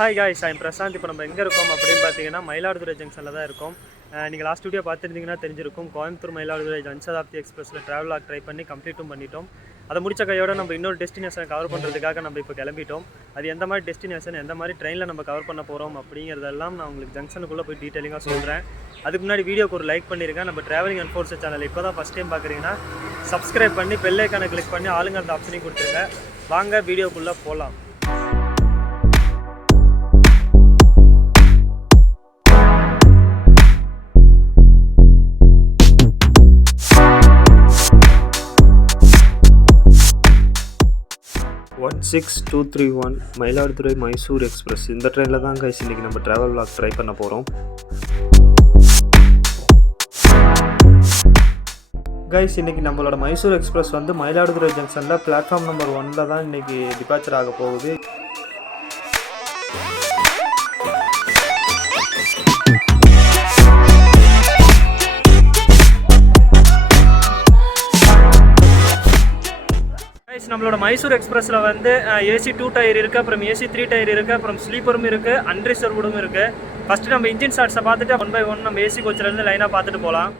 Hi guys, I'm Prashanth. இப்போ நம்ம எங்கே இருக்கோம் அப்படின்னு பார்த்தீங்கன்னா மயிலாடுதுறை ஜங்ஷனில் தான் இருக்கோம். நீங்கள் லாஸ்ட் வீடியோ பார்த்துருந்தீங்கன்னா தெரிஞ்சிருக்கும். கோயம்புத்தூர் மயிலாடுதுறை ஜன்சதாப்தி எக்ஸ்பிரஸில் ட்ராவல் ஆக் ட்ரை பண்ணி கம்ப்ளீட்டும் பண்ணிட்டோம். அதை முடிச்ச கையோட நம்ம இன்னொரு டெஸ்டினேஷனை கவர் பண்ணுறதுக்காக நம்ம இப்போ கிளம்பிட்டோம். அது எந்த மாதிரி டெஸ்டினேஷன், எந்த மாதிரி ட்ரெயினில் நம்ம கவர் பண்ண போகிறோம் அப்படிங்கிறதெல்லாம் நான் உங்களுக்கு ஜங்ஷனுக்குள்ளே போய் டீட்டெயிலிங்காக சொல்கிறேன். அதுக்கு முன்னாடி வீடியோக்கு ஒரு லைக் பண்ணியிருக்கேன். நம்ம ட்ராவலிங் அண்ட் ஃபோர்ஸ் சேனல் இப்போ தான் ஃபஸ்ட் டைம் பார்க்குறீங்கன்னா சப்ஸ்கிரைப் பண்ணி பெல் ஐக்கானை கிளிக் பண்ணி ஆளுங்க அந்த ஆப்ஷனையும் கொடுத்துருங்க. வாங்க வீடியோக்குள்ளே போகலாம். (16231) மயிலாடுதுறை மைசூர் எக்ஸ்பிரஸ். இந்த ட்ரெயினில் தான் கைஸ் இன்றைக்கி நம்ம ட்ராவல் vlog ட்ரை பண்ண போகிறோம். கைஸ் இன்றைக்கி நம்மளோட மைசூர் எக்ஸ்பிரஸ் வந்து மயிலாடுதுறை ஜங்ஷனில் பிளாட்ஃபார்ம் நம்பர் 1 தான் இன்றைக்கி டிபார்ச்சர் ஆக போகுது. நம்மளோட மைசூர் எக்ஸ்பிரஸில் வந்து ஏசி 2 டயர் இருக்குது, அப்புறம் ஏசி 3 டயர் இருக்குது, அப்புறம் ஸ்லீப்பரும் இருக்குது, அன்ரிசர்வ்டும் இருக்குது. ஃபஸ்ட்டு நம்ம இன்ஜின் ஷார்ட்ஸை பார்த்துட்டு 1 by 1 நம்ம ஏசி கோச்சிலேருந்து லைனாக பார்த்துட்டு போகலாம்.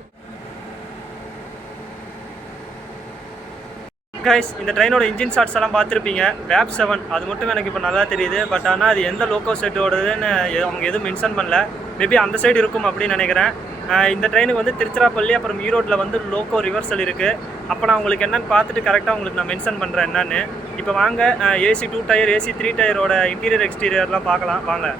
கைஸ் இந்த ட்ரெயினோட இன்ஜின் ஷார்ட்ஸ் எல்லாம் பார்த்துருப்பீங்க. வேப் 7 அது மட்டும் எனக்கு இப்போ நல்லா தெரியுது. பட் ஆனால் அது எந்த லோக்கோ செட்டோடதுன்னு அவங்க எதுவும் மென்ஷன் பண்ணல. மேபி அந்த சைடு இருக்கும் அப்படின்னு நினைக்கிறேன். இந்த ட்ரெயினுக்கு வந்து திருச்சிராப்பள்ளி அப்புறம் ஈரோட்டில் வந்து லோக்கோ ரிவர்சல் இருக்குது. அப்போ நான் உங்களுக்கு என்னென்னு பார்த்துட்டு கரெக்டாக உங்களுக்கு நான் மென்ஷன் பண்ணுறேன் என்னென்னு. இப்போ வாங்க ஏசி 2 டயர் ஏசி 3 டயரோட இன்டீரியர் எக்ஸ்டீரியர்லாம் பார்க்கலாம் வாங்க.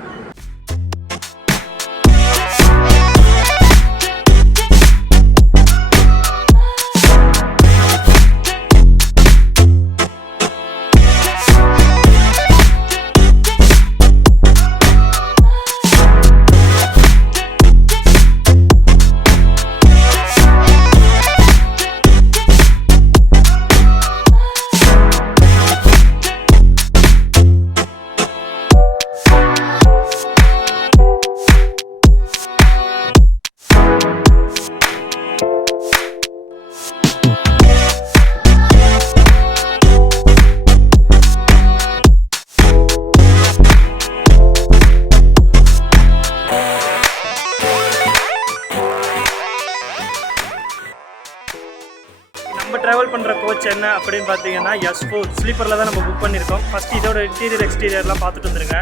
நம்ம ட்ராவல் பண்ணுற கோச் என்ன அப்படின்னு பார்த்தீங்கன்னா S4 ஸ்லீப்பரில் தான் நம்ம புக் பண்ணியிருக்கோம். ஃபஸ்ட்டு இதோட இன்டீரியர் எக்ஸ்டீரியர்லாம் பார்த்துட்டு வந்துருங்க.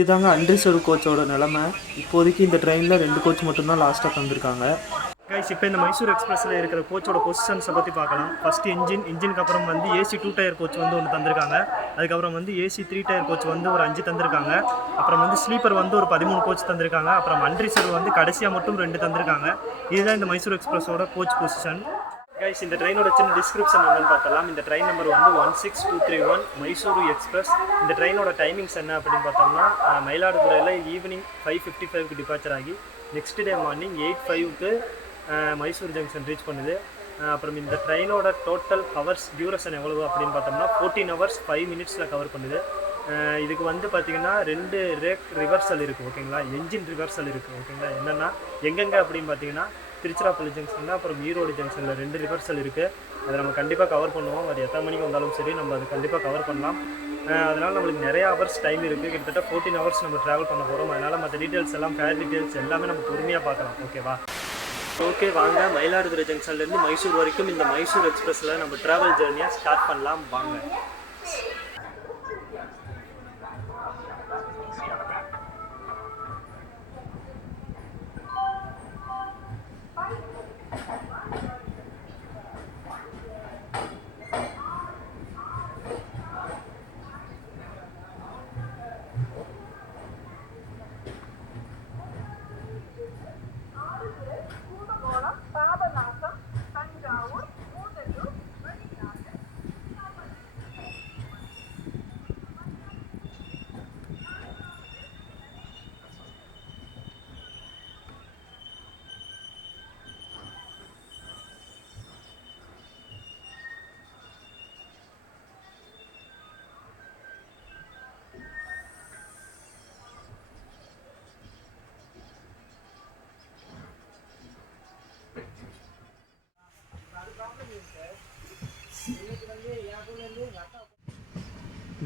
இதுதாங்க அன்ரிசர்வ் கோச்சோட நிலமை. இப்போதைக்கு இந்த ட்ரெயினில் 2 கோச் மட்டும்தான் லாஸ்ட்டாக தந்திருக்காங்க. கைஸ் இப்போ இந்த மைசூர் எக்ஸ்பிரஸில் இருக்கிற கோச்சோட பொசிஷன்ஸை பற்றி பார்க்கலாம். ஃபஸ்ட்டு இன்ஜினுக்கு அப்புறம் வந்து ஏசி 2 டயர் கோச் வந்து 1 தந்திருக்காங்க. அதுக்கப்புறம் வந்து ஏசி 3 டயர் கோச் வந்து ஒரு 5 தந்திருக்காங்க. அப்புறம் வந்து ஸ்லீப்பர் வந்து ஒரு 13 கோச் தந்திருக்காங்க. அப்புறம் அன்ரிசர்வ் வந்து கடைசியாக மட்டும் 2 தந்திருக்காங்க. இதுதான் இந்த மைசூர் எக்ஸ்பிரஸோட கோச் பொசிஷன். கைஸ் இந்த ட்ரெயினோட சின்ன டிஸ்கிரிப்ஷன் என்னென்னு பார்த்தலாம். இந்த ட்ரெயின் நம்பர் வந்து 16231 மைசூரு எக்ஸ்பிரஸ். இந்த ட்ரெயினோட டைமிங்ஸ் என்ன அப்படின்னு பார்த்தோம்னா மயிலாடுதுறையில் ஈவினிங் 5:55க்கு டிபார்ச்சர் ஆகி நெக்ஸ்ட் டே மார்னிங் 8:05க்கு மைசூர் ஜங்ஷன் ரீச் பண்ணுது. அப்புறம் இந்த ட்ரெயினோட டோட்டல் ஹவர்ஸ் டியூரேஷன் எவ்வளவு அப்படின்னு பார்த்தோம்னா 14 hours 5 minutes கவர் பண்ணுது. இதுக்கு வந்து பார்த்திங்கன்னா 2 ரிவர்சல் இருக்குது ஓகேங்களா. என்ஜின் ரிவர்சல் இருக்குது ஓகேங்களா. என்னென்னா எங்கெங்கே அப்படின்னு பார்த்தீங்கன்னா திருச்சிராப்பள்ளி ஜங்ஷனில் அப்புறம் ஈரோடு ஜங்ஷனில் 2 ரிவர்சல் இருக்குது. அதை நம்ம கண்டிப்பாக கவர் பண்ணுவோம். அது எத்தனை மணிக்கு வந்தாலும் சரி நம்ம அது கண்டிப்பாக கவர் பண்ணலாம். அதனால் நம்மளுக்கு நிறைய ஹவர்ஸ் டைம் இருக்குது. கிட்டத்தட்ட 14 hours நம்ம ட்ராவல் பண்ண போகிறோம். அதனால் மற்ற டீட்டெயில்ஸ் எல்லாம் ஃபேர் டீட்டெயில்ஸ் எல்லாமே நம்ம பொறுமையாக பார்க்கலாம். ஓகேவா? ஓகே வாங்க மயிலாடுதுறை ஜங்ஷன்லேருந்து மைசூர் வரைக்கும் இந்த மைசூர் எக்ஸ்பிரஸில் நம்ம ட்ராவல் ஜேர்னியை ஸ்டார்ட் பண்ணலாம் வாங்க.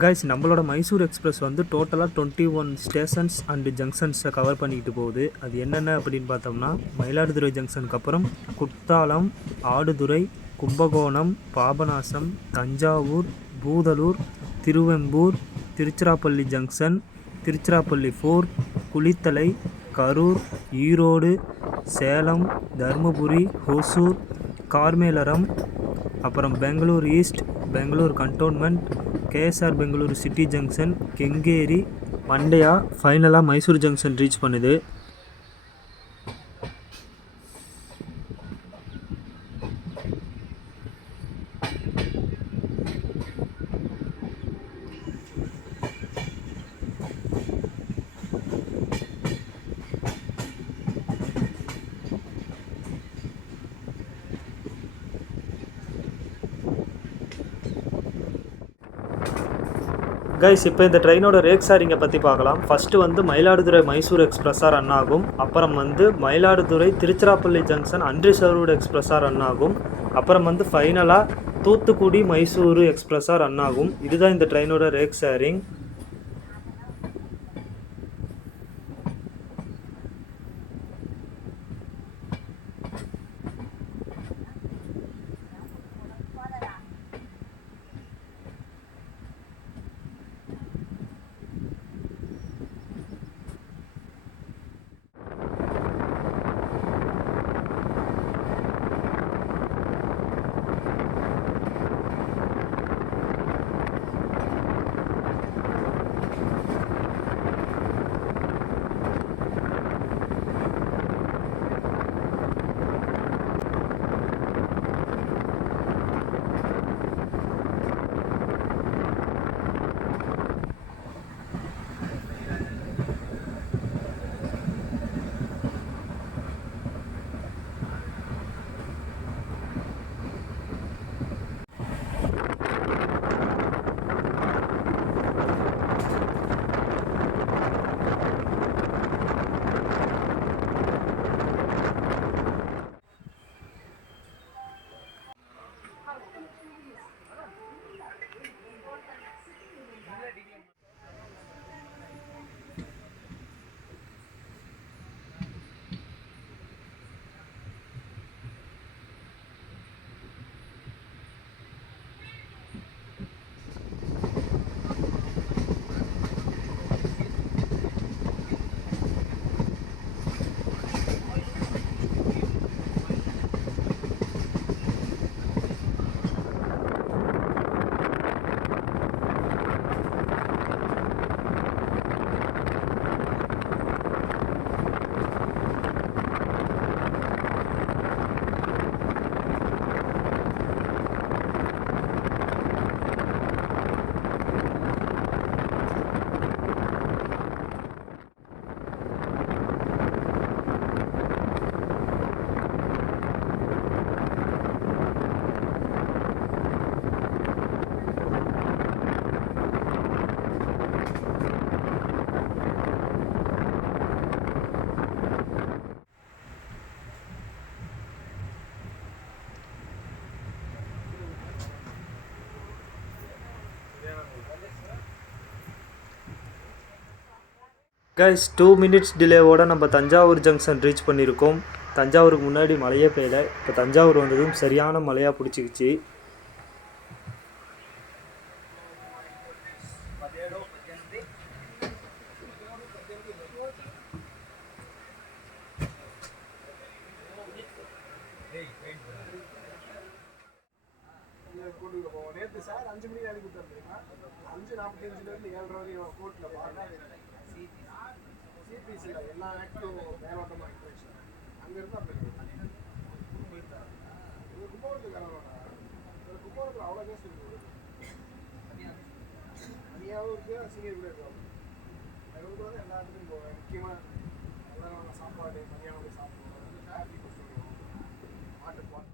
கைஸ், நம்மளோட மைசூர் எக்ஸ்பிரஸ் வந்து டோட்டலாக 21 ஸ்டேஷன்ஸ் அண்டு ஜங்ஷன்ஸை கவர் பண்ணிக்கிட்டு போகுது. அது என்னென்ன அப்படின்னு பார்த்தோம்னா, மயிலாடுதுறை ஜங்ஷனுக்கு அப்புறம் குத்தாலம், ஆடுதுறை, கும்பகோணம், பாபநாசம், தஞ்சாவூர், பூதலூர், திருவெம்பூர், திருச்சிராப்பள்ளி ஜங்ஷன், திருச்சிராப்பள்ளி ஃபோர்ட், குளித்தலை, கரூர், ஈரோடு, சேலம், தருமபுரி, ஹோசூர், கார்மேலரம், அப்புறம் Bangalore east, Bangalore cantonment, KSR Bangalore city junction, Kengeri, Mandya, ஃபைனலாக மைசூர் ஜங்ஷன் ரீச் பண்ணுது. கைஸ், இப்போ இந்த ட்ரெயினோட ரேக் ஷேரிங்கை பற்றி பார்க்கலாம். ஃபஸ்ட்டு வந்து மயிலாடுதுறை மைசூர் எக்ஸ்பிரஸாக ரன் ஆகும். அப்புறம் வந்து மயிலாடுதுறை திருச்சிராப்பள்ளி ஜங்ஷன் அன்ரிசர்வ்டு எக்ஸ்பிரஸாக ரன் ஆகும். அப்புறம் வந்து ஃபைனலாக தூத்துக்குடி மைசூரு எக்ஸ்பிரஸாக ரன் ஆகும். இதுதான் இந்த ட்ரெயினோட ரேக் ஷேரிங். கைஸ், 2 மினிட்ஸ் டிலேவோட நம்ம தஞ்சாவூர் ஜங்ஷன் ரீச் பண்ணியிருக்கோம். தஞ்சாவூருக்கு முன்னாடி மழையே பெய்யல. இப்போ தஞ்சாவூர் வந்ததும் சரியான மழையாக பிடிச்சிக்கிச்சு. நேற்று சார் 5 மணிக்கு எழுதி கொடுத்துருந்தீங்கன்னா 5:45 7:00 கோர்ட்டில் சிபிசியில் எல்லா ஆக்டும் மேலோட்டமாக இன்ஃபர்மேஷன் அங்கே இருந்தால் அப்படி கும்பகோணத்துக்காரோட கும்பகோணத்தில் அவ்வளோ கேஸ் இருக்குது. தனியாகவும் இருக்குது, சீனியர் கூட இருக்காங்க. அது வந்து எல்லா இடத்துலையும் போவேன். முக்கியமாக எல்லாரும் சாப்பாடு மதியானம் சாப்பிடுவோம், டிராஃபிக் சொல்லுவோம், வாட்டர் பாட்.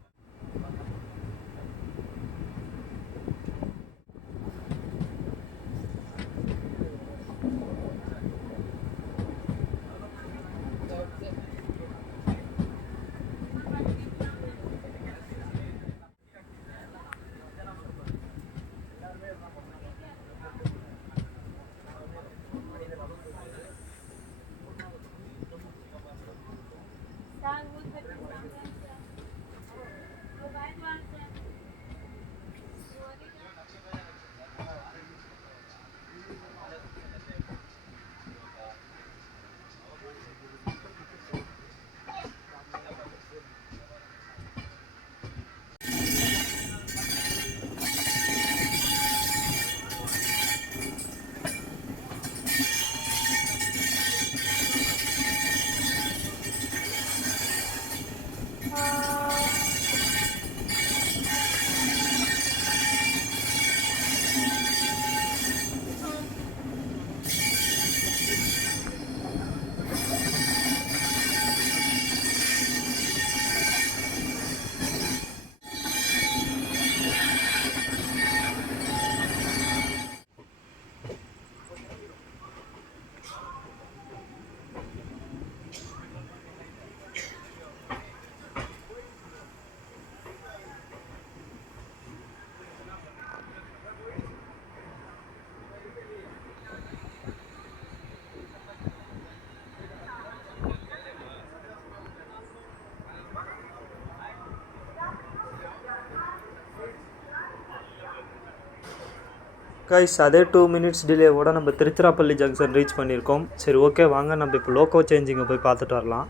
கைஸ் அதே 2 மினிட்ஸ் டிலேவோட நம்ம திருச்சிராப்பள்ளி ஜங்ஷன் ரீச் பண்ணியிருக்கோம். சரி ஓகே வாங்க நம்ம இப்போ லோக்கோ சேஞ்சிங்கை போய் பார்த்துட்டு வரலாம்.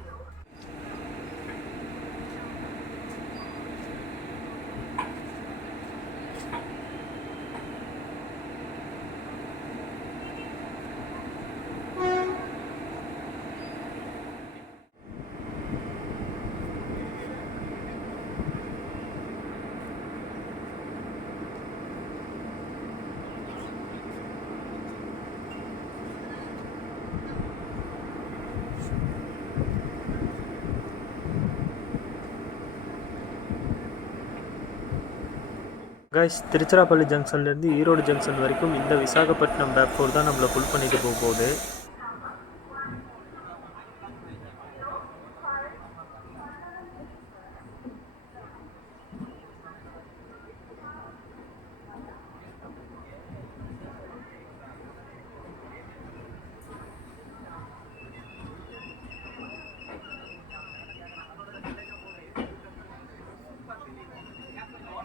கைஸ் திருச்சிராப்பள்ளி ஜங்ஷன்லேருந்து ஈரோடு ஜங்ஷன் வரைக்கும் இந்த விசாகப்பட்டினம் பேப்போர் தான் நம்மளை ஃபுல் பண்ணிட்டு போகுது.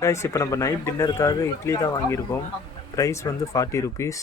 கைஸ் இப்போ நம்ம நைட் டின்னருக்காக இட்லி தான் வாங்கியிருக்கோம். ப்ரைஸ் வந்து 40 rupees.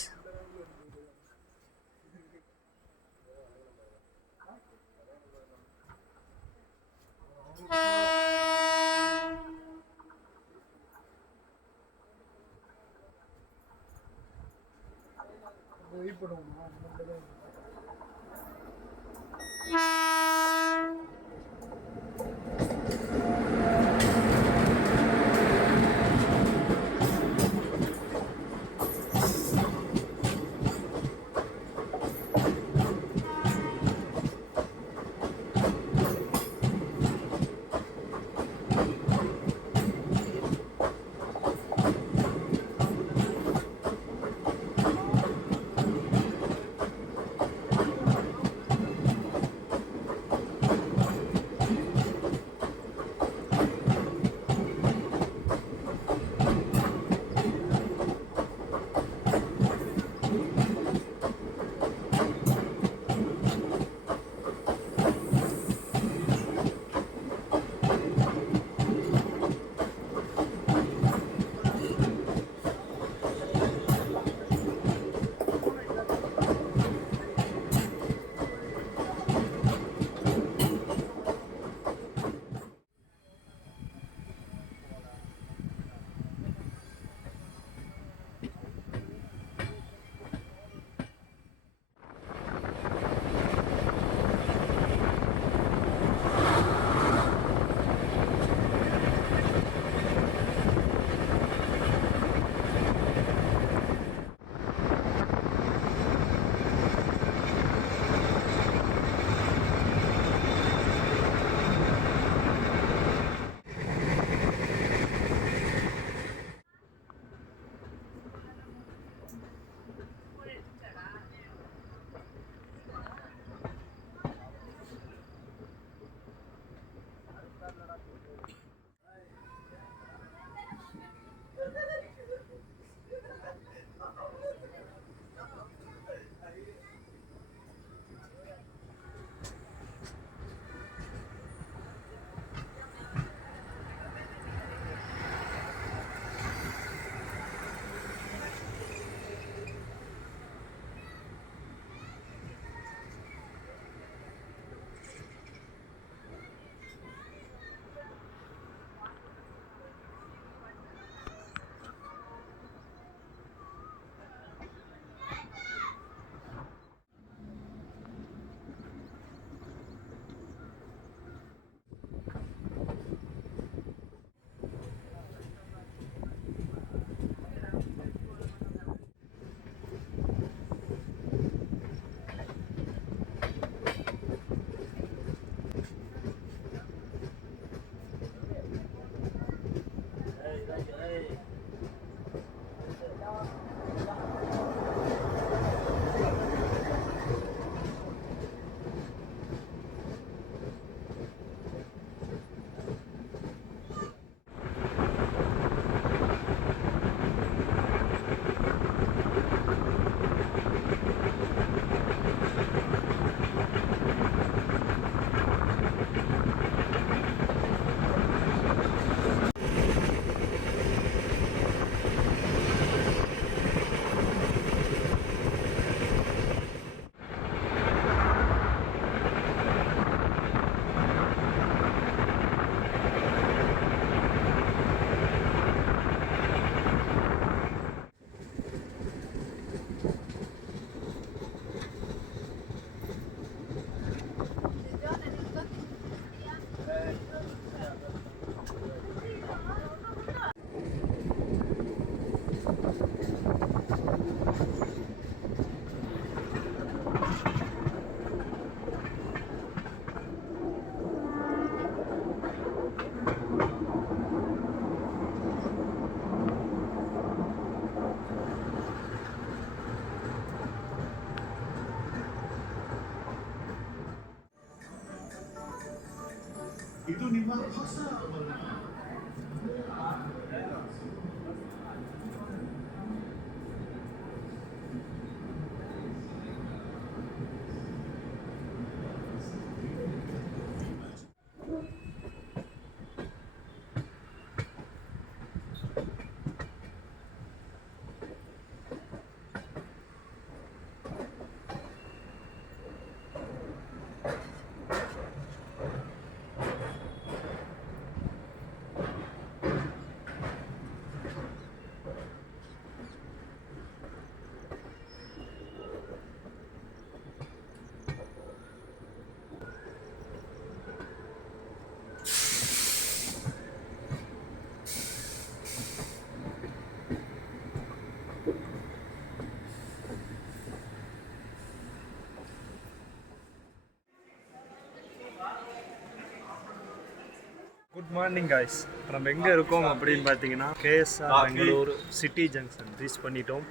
Good morning guys. இப்போ நம்ம எங்கே இருக்கோம் அப்படின்னு பார்த்தீங்கன்னா KSR Bangalore city junction reach பண்ணிட்டோம்.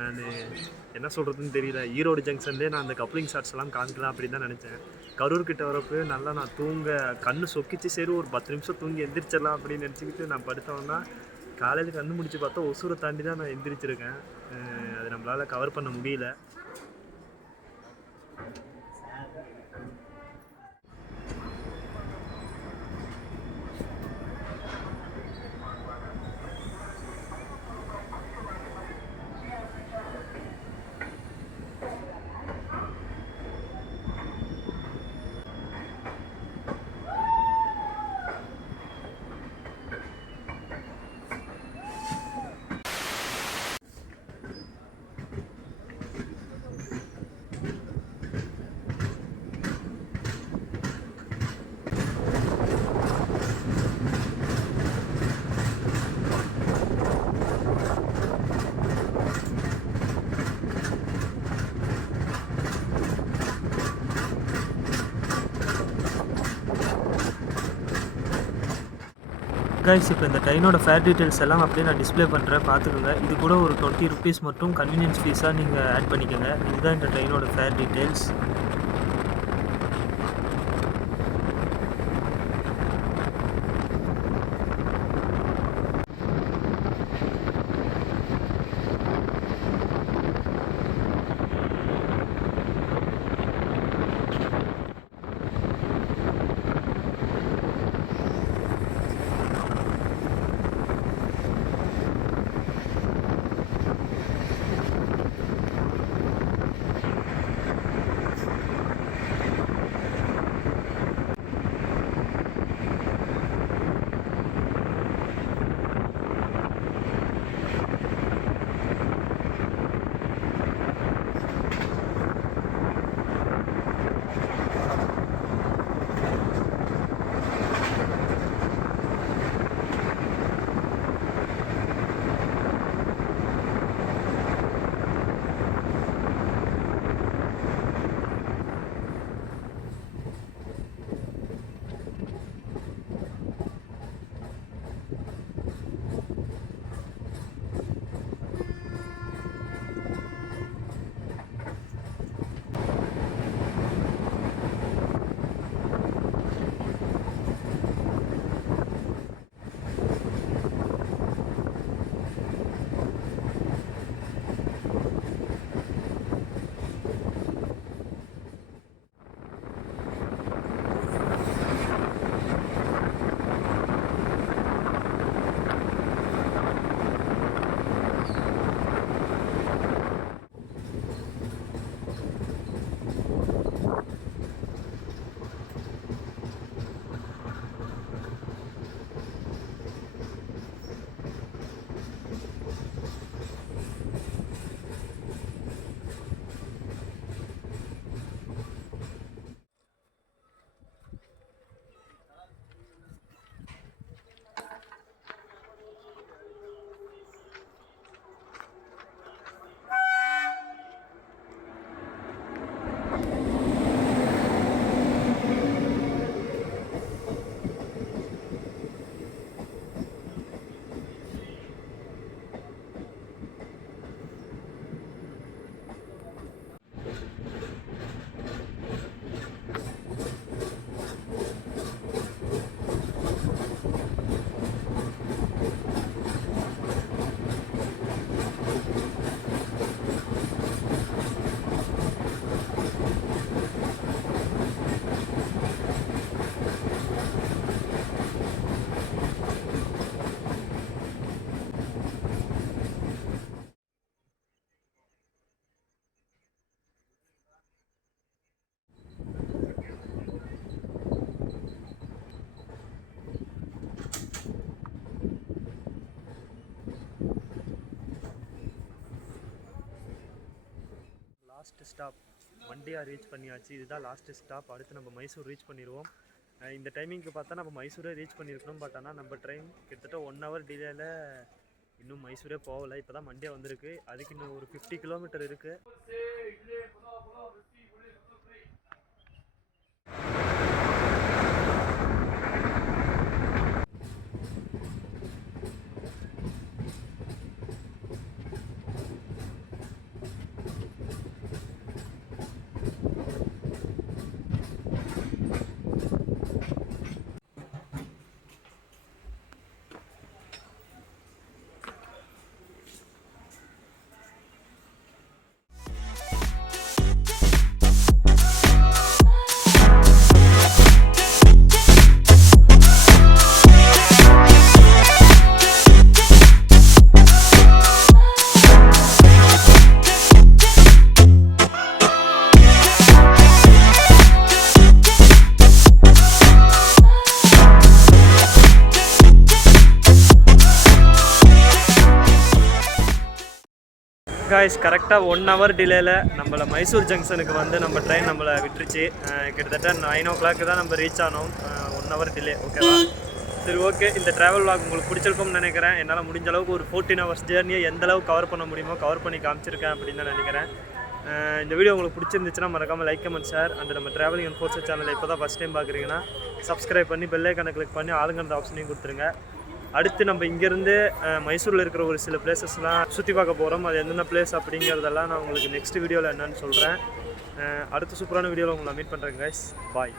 நான் என்ன சொல்கிறதுன்னு தெரியல. ஈரோடு ஜங்ஷன்லேயே நான் அந்த கப்ளிங் ஷாட்ஸ் எல்லாம் காமிக்கலாம் அப்படின்னு தான் நினச்சேன். கரூர் கிட்ட வரப்போ நல்லா நான் கண்ணு சொக்கிச்சு, சரி ஒரு 10 நிமிஷம் தூங்கி எந்திரிச்சிடலாம் அப்படின்னு நினச்சிக்கிட்டு நான் படுத்தோன்னா காலையில் கண்ணு முடிச்சு பார்த்தா ஒசூரை தாண்டி தான் நான் எந்திரிச்சிருக்கேன். அது நம்மளால் கவர் பண்ண முடியல. கைஸ், இப்போ இந்த ட்ரெயினோட ஃபேர் டீட்டெயில்ஸ் எல்லாம் அப்படியே நான் டிஸ்பிளே பண்ணுறேன், பார்த்துக்கோங்க. இது கூட ஒரு 20 ருபீஸ் மட்டும் கன்வீனியன்ஸ் ஃபீஸாக நீங்கள் ஆட் பண்ணிக்கோங்க. இதுதான் இந்த ட்ரெயினோட fare details. Stop Mandya reach பண்ணியாச்சு. இதுதான் லாஸ்ட் ஸ்டாப். அடுத்து நம்ம மைசூர் ரீச் பண்ணிடுவோம். இந்த டைமிங்க்கு பார்த்தா நம்ம மைசூரே ரீச் பண்ணியிருக்கணும். பட் ஆனால் நம்ம ட்ரெயின் கிட்டத்தட்ட 1 hour டிலேயில் இன்னும் மைசூரே போகலை. இப்போ தான் மண்டியா வந்திருக்கு. அதுக்கு இன்னும் ஒரு 50 கிலோமீட்டர் இருக்குது. கைஸ் கரெக்டாக 1 hour டிலேயில் நம்மளை மைசூர் ஜங்ஷனுக்கு வந்து நம்ம ட்ரெயின் நம்மளை விட்டுருச்சு. கிட்டத்தட்ட 9 o'clock தான் நம்ம ரீச் ஆனோம். 1 hour டிலே. ஓகேவா? சரி, ஓகே. இந்த ட்ராவல் வாக் உங்களுக்கு பிடிச்சிருக்கும்னு நினைக்கிறேன். என்னால் முடிஞ்ச அளவுக்கு ஒரு 14 hours ஜேர்னியை எந்த அளவுக்கு கவர் பண்ண முடியுமோ கவர் பண்ணி காமிச்சிருக்கேன் அப்படின்னு தான் நினைக்கிறேன். இந்த வீடியோ உங்களுக்கு பிடிச்சிருந்துச்சுன்னா மறக்காமல் லைக், கமெண்ட், ஷேர். அண்ட் நம்ம ட்ராவலிங் அண்ட் ஃபோர்ஸ் சேனலில் இப்போ தான் ஃபஸ்ட் டைம் பார்க்குறீங்கன்னா சப்ஸ்கிரைப் பண்ணி பெல் ஐக்கானை கிளிக் பண்ணி ஆளுங்கிற ஆப்ஷனையும் கொடுத்துருங்க. அடுத்து நம்ம இங்கேருந்து மைசூரில் இருக்கிற ஒரு சில பிளேசஸ்லாம் சுற்றி பார்க்க போகிறோம். அது என்னென்ன பிளேஸ் அப்படிங்கிறதெல்லாம் நான் உங்களுக்கு நெக்ஸ்ட் வீடியோவில் என்னன்னு சொல்கிறேன். அடுத்த சூப்பரான வீடியோவில் உங்களை மீட் பண்ணுறேன் கைஸ். பாய்.